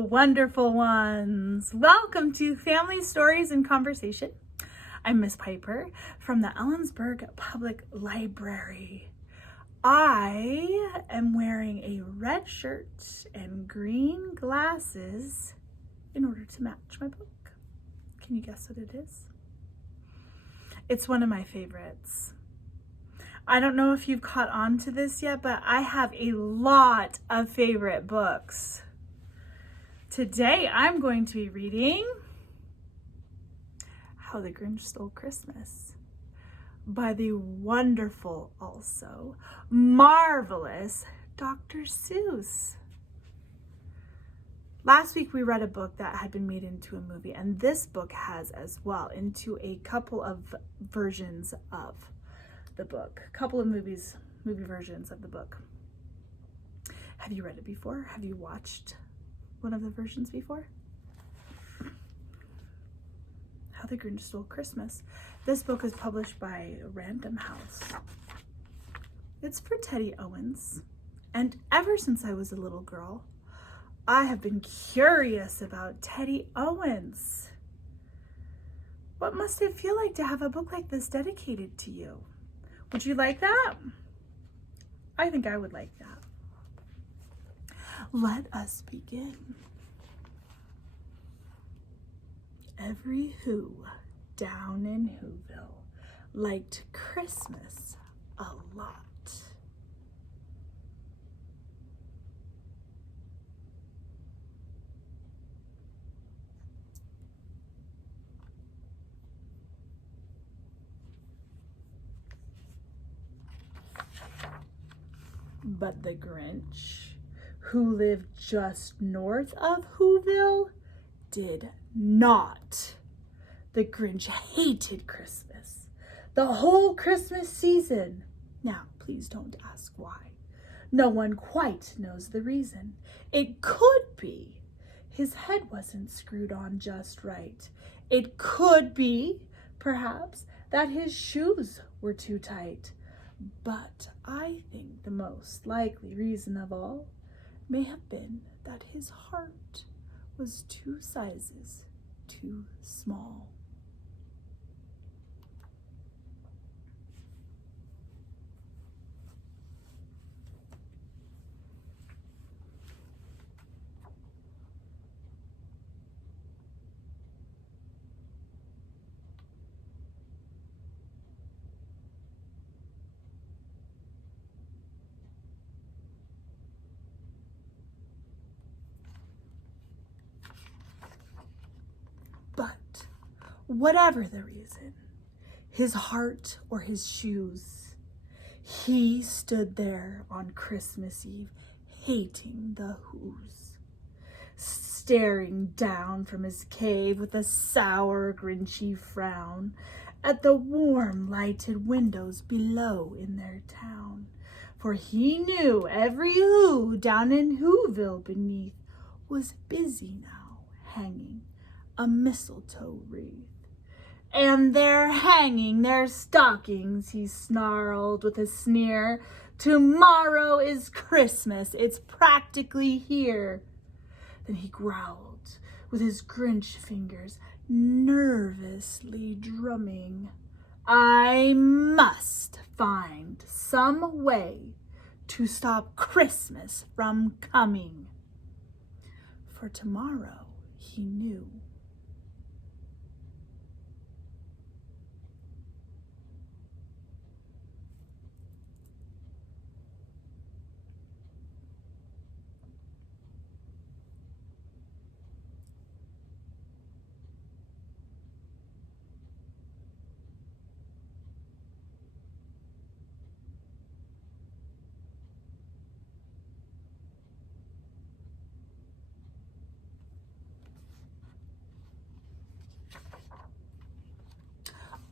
wonderful ones. Welcome to Family Stories and Conversation. I'm Miss Piper from the Ellensburg Public Library. I am wearing a red shirt and green glasses in order to match my book. Can you guess what it is? It's one of my favorites. I don't know if you've caught on to this yet, but I have a lot of favorite books. Today I'm going to be reading How the Grinch Stole Christmas by the wonderful, also marvelous Dr. Seuss. Last week we read a book that had been made into a movie, and this book has as well, into a couple of versions of the book, a couple of movie versions of the book. Have you read it before? Have you watched one of the versions before? How the Grinch Stole Christmas. This book is published by Random House. It's for Teddy Owens, and ever since I was a little girl, I have been curious about Teddy Owens. What must it feel like to have a book like this dedicated to you? Would you like that? I think I would like that. Let us begin. Every Who down in Whoville liked Christmas a lot. But the Grinch, who lived just north of Whoville, did not. The Grinch hated Christmas, the whole Christmas season. Now, please don't ask why. No one quite knows the reason. It could be his head wasn't screwed on just right. It could be, perhaps, that his shoes were too tight. But I think the most likely reason of all may have been that his heart was 2 sizes too small. But whatever the reason, his heart or his shoes, he stood there on Christmas Eve, hating the Whos, staring down from his cave with a sour, grinchy frown at the warm, lighted windows below in their town. For he knew every Who down in Whoville beneath was busy now, hanging a mistletoe wreath. And they're hanging their stockings, he snarled with a sneer. Tomorrow is Christmas, it's practically here. Then he growled with his Grinch fingers nervously drumming. I must find some way to stop Christmas from coming. For tomorrow, he knew,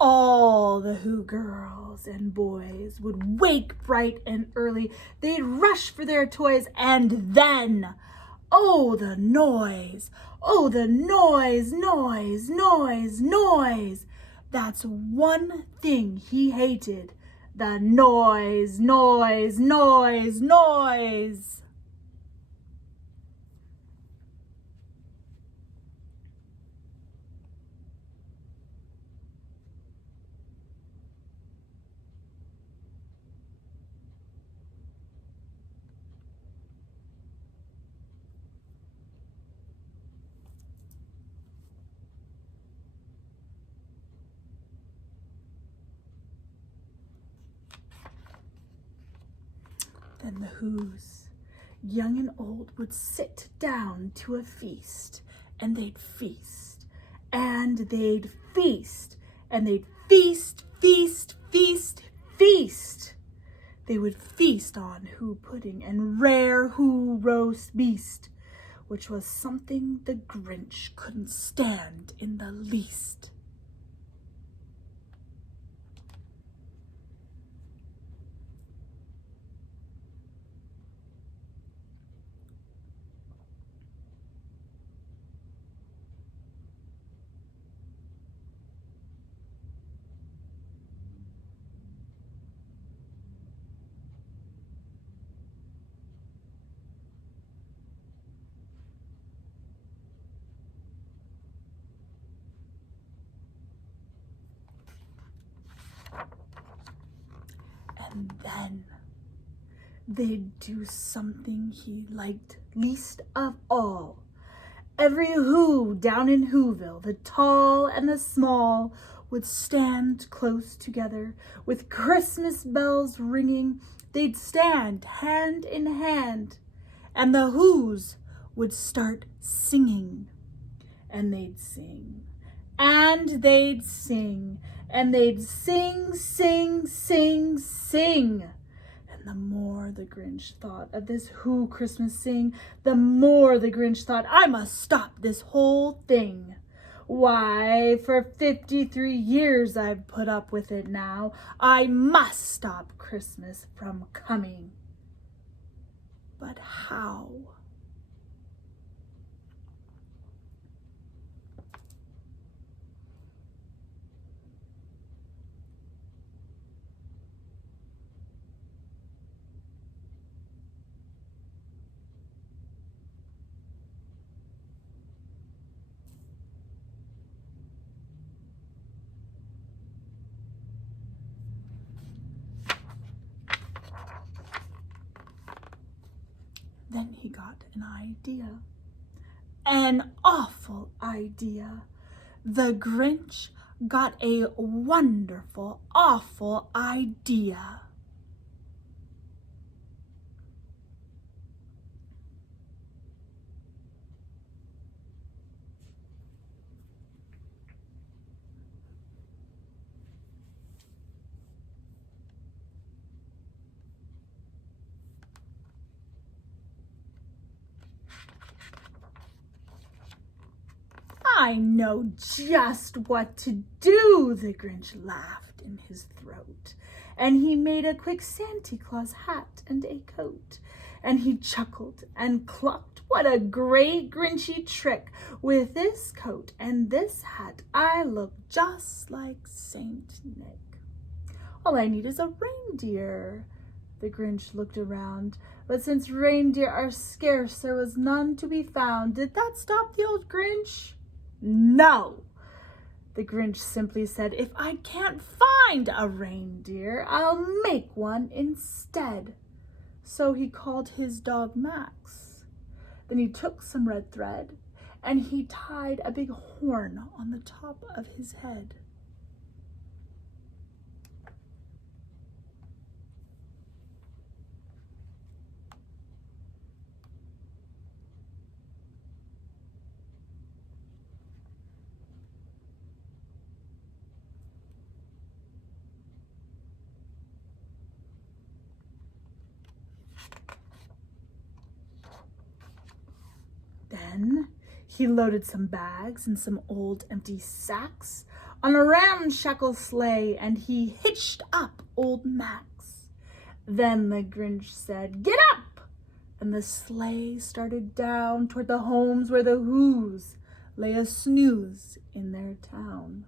all the Who girls and boys would wake bright and early. They'd rush for their toys, and then, oh, the noise! Oh, the noise, noise, noise, noise! That's one thing he hated. The noise, noise, noise, noise! Then the Who's, young and old, would sit down to a feast, and they'd feast, and they'd feast, and they'd feast, feast, feast, feast. They would feast on Who pudding and rare Who roast beast, which was something the Grinch couldn't stand in the least. And then they'd do something he liked least of all. Every Who down in Whoville, the tall and the small, would stand close together with Christmas bells ringing. They'd stand hand in hand, and the Who's would start singing. And they'd sing, and they'd sing, and they'd sing, sing, sing, sing. And the more the Grinch thought of this Who Christmas sing, the more the Grinch thought, I must stop this whole thing. Why, for 53 years I've put up with it now. I must stop Christmas from coming. But how? Then he got an idea. An awful idea. The Grinch got a wonderful, awful idea. I know just what to do, the Grinch laughed in his throat. And he made a quick Santa Claus hat and a coat. And he chuckled and clucked, what a great Grinchy trick. With this coat and this hat, I look just like Saint Nick. All I need is a reindeer. The Grinch looked around, but since reindeer are scarce, there was none to be found. Did that stop the old Grinch? No, the Grinch simply said, if I can't find a reindeer, I'll make one instead. So he called his dog Max. Then he took some red thread and he tied a big horn on the top of his head. Then he loaded some bags and some old empty sacks on a ramshackle sleigh, and he hitched up old Max. Then the Grinch said, get up! And the sleigh started down toward the homes where the Who's lay a snooze in their town.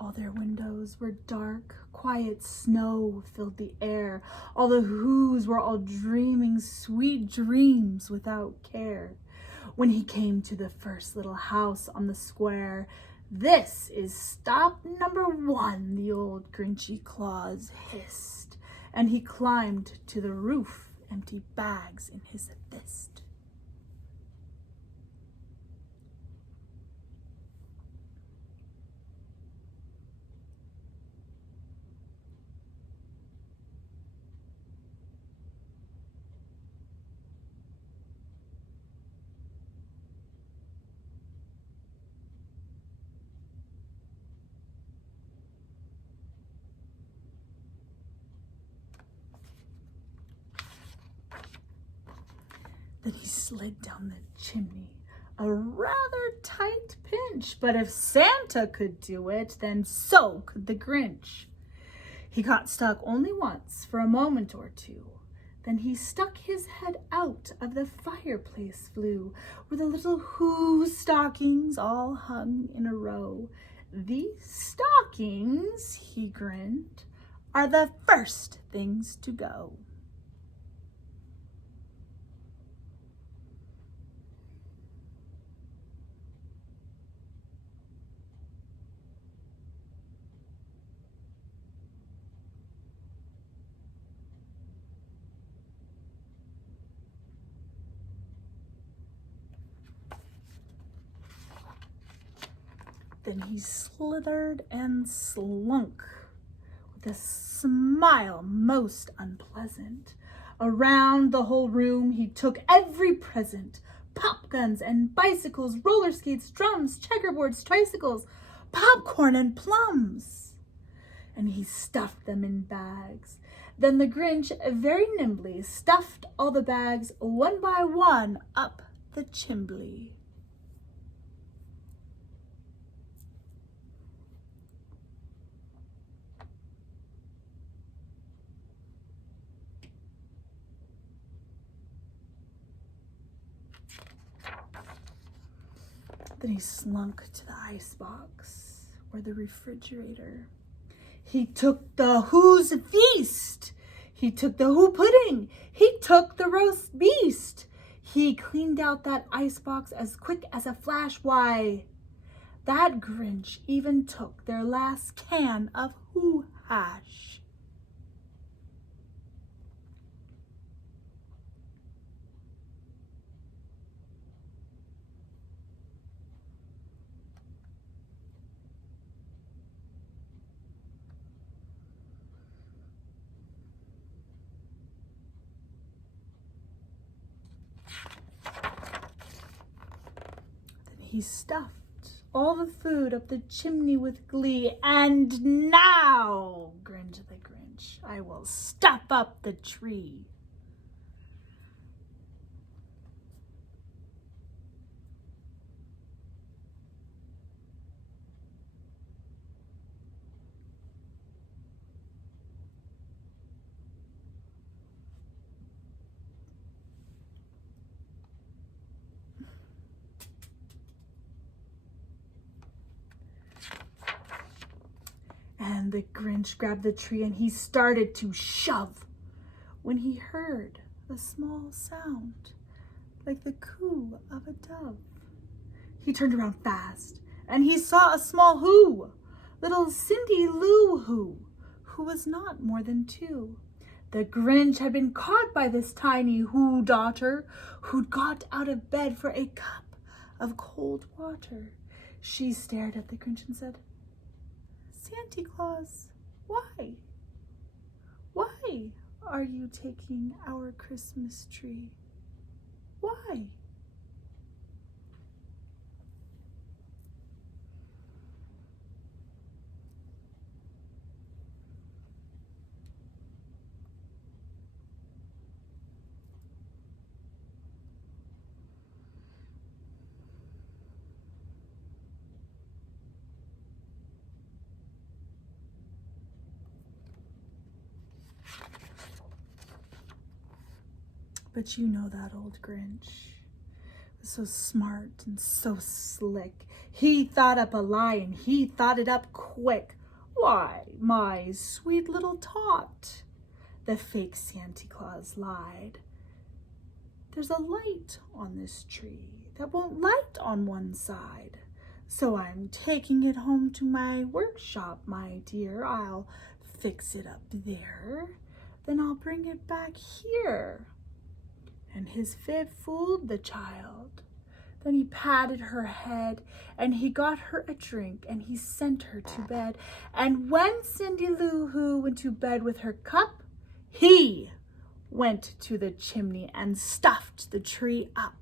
All their windows were dark, quiet snow filled the air. All the Who's were all dreaming sweet dreams without care. When he came to the first little house on the square, "This is stop number 1, the old Grinchy Claus hissed, and he climbed to the roof, empty bags in his fist. Then he slid down the chimney, a rather tight pinch, but if Santa could do it, then so could the Grinch. He got stuck only once for a moment or two. Then he stuck his head out of the fireplace flue, where the little Who stockings all hung in a row. "These stockings," he grinned, "are the first things to go." Then he slithered and slunk, with a smile most unpleasant. Around the whole room he took every present: pop guns and bicycles, roller skates, drums, checkerboards, tricycles, popcorn and plums. And he stuffed them in bags. Then the Grinch very nimbly stuffed all the bags one by one up the chimbley. Then he slunk to the icebox or the refrigerator. He took the Who's feast. He took the Who pudding. He took the roast beast. He cleaned out that icebox as quick as a flash. Why, that Grinch even took their last can of Who hash. He stuffed all the food up the chimney with glee. "And now," grinned the Grinch, "I will stuff up the tree." And the Grinch grabbed the tree and he started to shove, when he heard a small sound like the coo of a dove. He turned around fast and he saw a small Who, little Cindy Lou who was not more than 2. The Grinch had been caught by this tiny Who daughter, who'd got out of bed for a cup of cold water. She stared at the Grinch and said, "Santa Claus, why? Why are you taking our Christmas tree? Why?" But you know that old Grinch was so smart and so slick. He thought up a lie and he thought it up quick. "Why, my sweet little tot," the fake Santa Claus lied, "there's a light on this tree. that won't light on one side. So I'm taking it home to my workshop, my dear. I'll fix it up there. Then I'll bring it back here." And his fib fooled the child. Then he patted her head, and he got her a drink, and he sent her to bed. And when Cindy Lou Who went to bed with her cup, he went to the chimney and stuffed the tree up.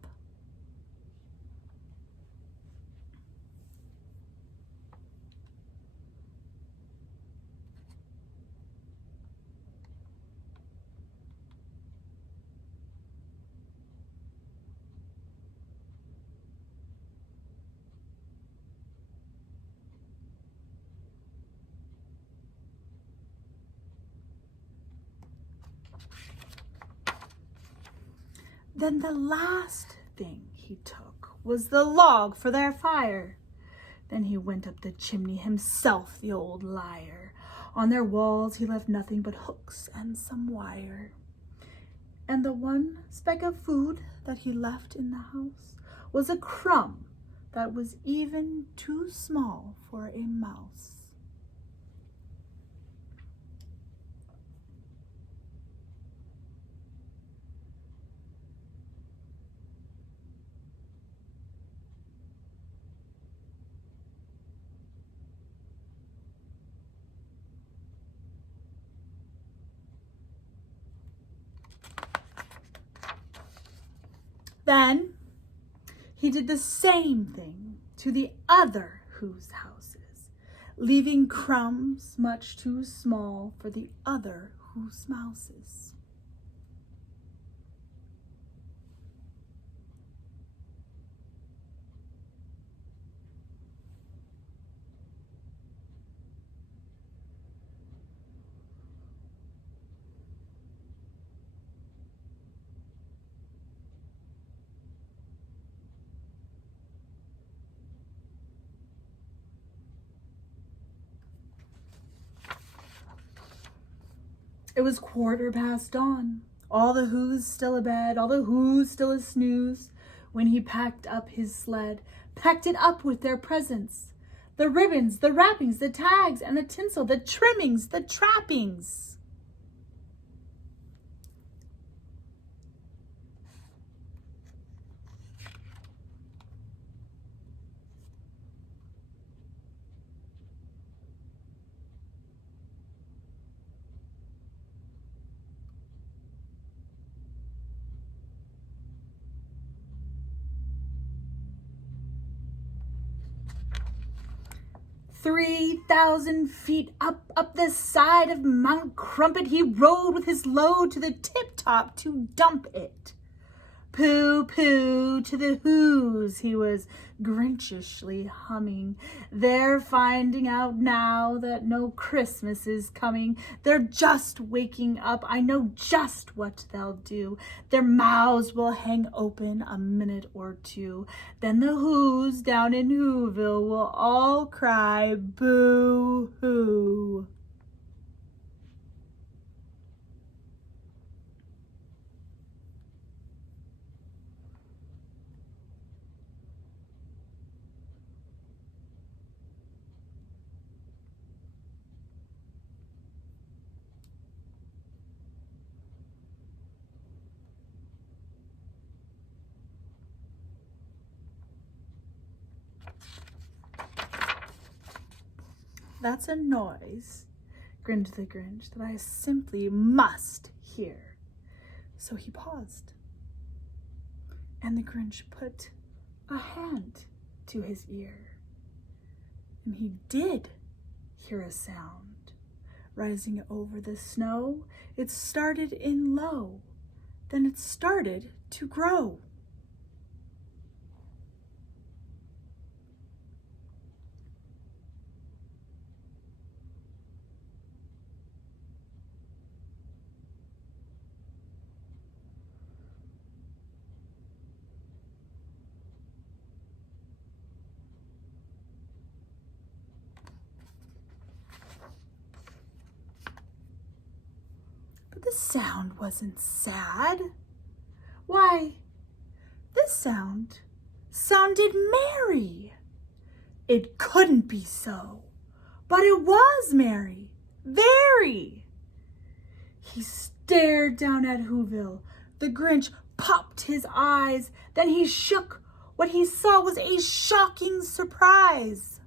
Then the last thing he took was the log for their fire. Then he went up the chimney himself, the old liar. On their walls he left nothing but hooks and some wire. And the one speck of food that he left in the house was a crumb that was even too small for a mouse. Then he did the same thing to the other Who's houses, leaving crumbs much too small for the other Who's mouses. It was 1/4 dawn. All the Who's still abed, all the Who's still a snooze, when he packed up his sled, packed it up with their presents. The ribbons, the wrappings, the tags, and the tinsel, the trimmings, the trappings. "3,000 feet up the side of Mount Crumpet, he rode with his load to the tip-top to dump it. Pooh, to the Who's he was Grinchishly humming. They're finding out now that no Christmas is coming. They're just waking up. I know just what they'll do. Their mouths will hang open a minute or two. Then the Who's down in Whoville will all cry boo-hoo." "That's a noise," grinned the Grinch, "that I simply must hear." So he paused, and the Grinch put a hand to his ear, and he did hear a sound rising over the snow. It started in low, then it started to grow. But the sound wasn't sad. Why, this sound sounded merry. It couldn't be so, but it was merry, very. He stared down at Whoville. The Grinch popped his eyes. Then he shook. What he saw was a shocking surprise.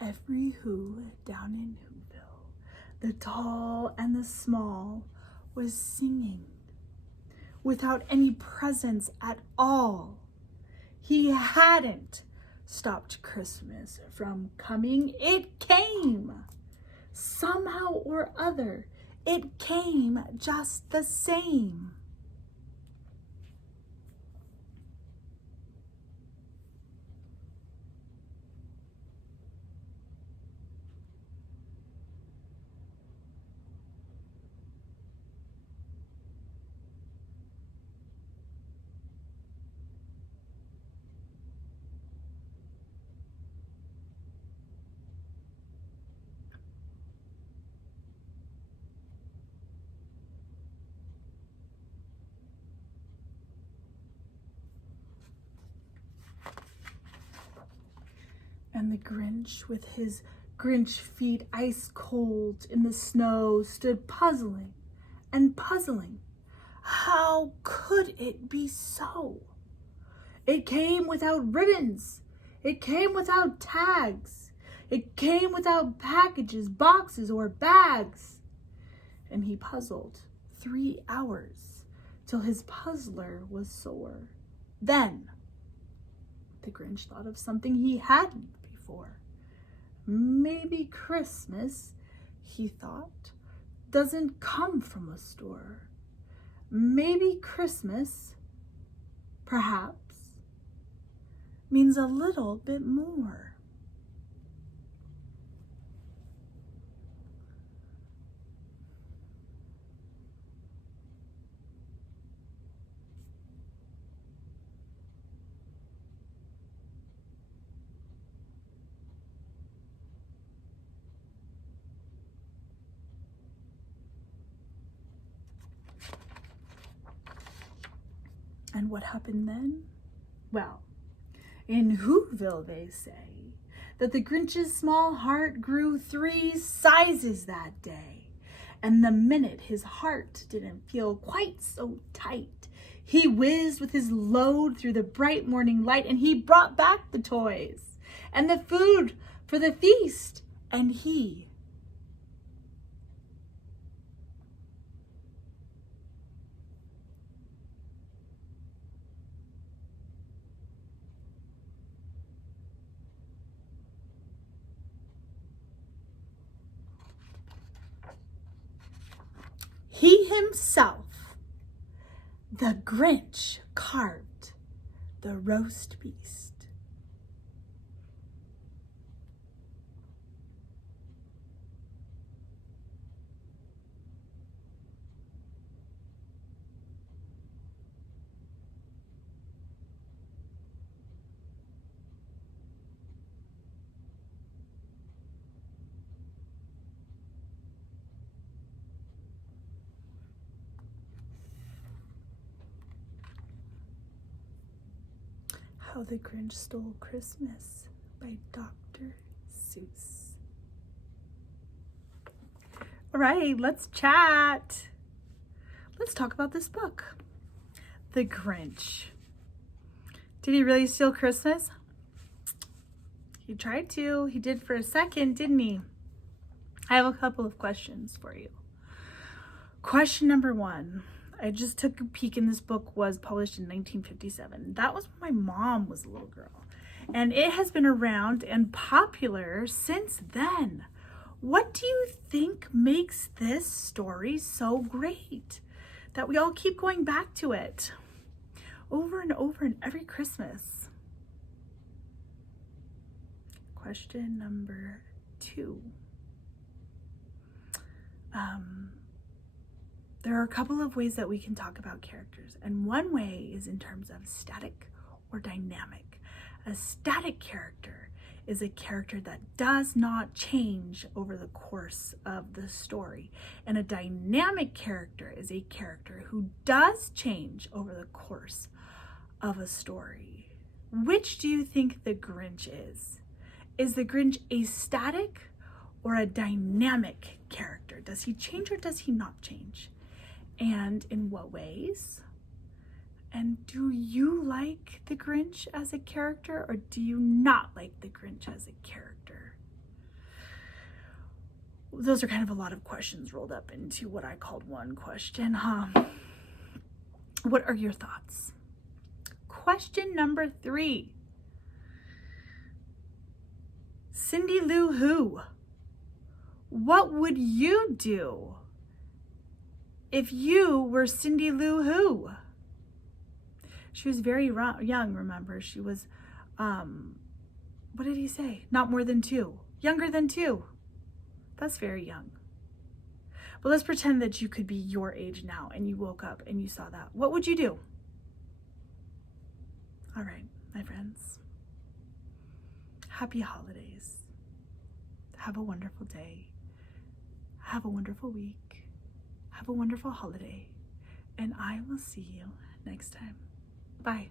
Every Who down in Whoville, the tall and the small, was singing without any presents at all. He hadn't stopped Christmas from coming. It came. Somehow or other, it came just the same. And the Grinch, with his Grinch feet ice cold in the snow, stood puzzling and puzzling. How could it be so? It came without ribbons. It came without tags. It came without packages, boxes, or bags. And he puzzled 3 hours till his puzzler was sore. Then the Grinch thought of something he hadn't before. Maybe Christmas, he thought, doesn't come from a store. Maybe Christmas, perhaps, means a little bit more. And what happened then? Well, in Whoville they say that the Grinch's small heart grew 3 sizes that day. And the minute his heart didn't feel quite so tight, he whizzed with his load through the bright morning light, and he brought back the toys and the food for the feast, and he himself, the Grinch, carved the roast beast. How the Grinch Stole Christmas by Dr. Seuss. All right, let's chat. Let's talk about this book. The Grinch. Did he really steal Christmas? He tried to. He did for a second, didn't he? I have a couple of questions for you. Question number 1. I just took a peek, and this book was published in 1957. That was when my mom was a little girl. And it has been around and popular since then. What do you think makes this story so great that we all keep going back to it over and over and every Christmas? Question number 2. There are a couple of ways that we can talk about characters, and one way is in terms of static or dynamic. A static character is a character that does not change over the course of the story, and a dynamic character is a character who does change over the course of a story. Which do you think the Grinch is? Is the Grinch a static or a dynamic character? Does he change or does he not change? And in what ways? And do you like the Grinch as a character, or do you not like the Grinch as a character? Those are kind of a lot of questions rolled up into what I called one question, huh? What are your thoughts? Question number 3. Cindy Lou Who. What would you do if you were Cindy Lou Who? She was very young, remember? She was, what did he say? Not more than 2. Younger than 2. That's very young. But let's pretend that you could be your age now and you woke up and you saw that. What would you do? All right, my friends. Happy holidays. Have a wonderful day. Have a wonderful week. Have a wonderful holiday. And I will see you next time. Bye.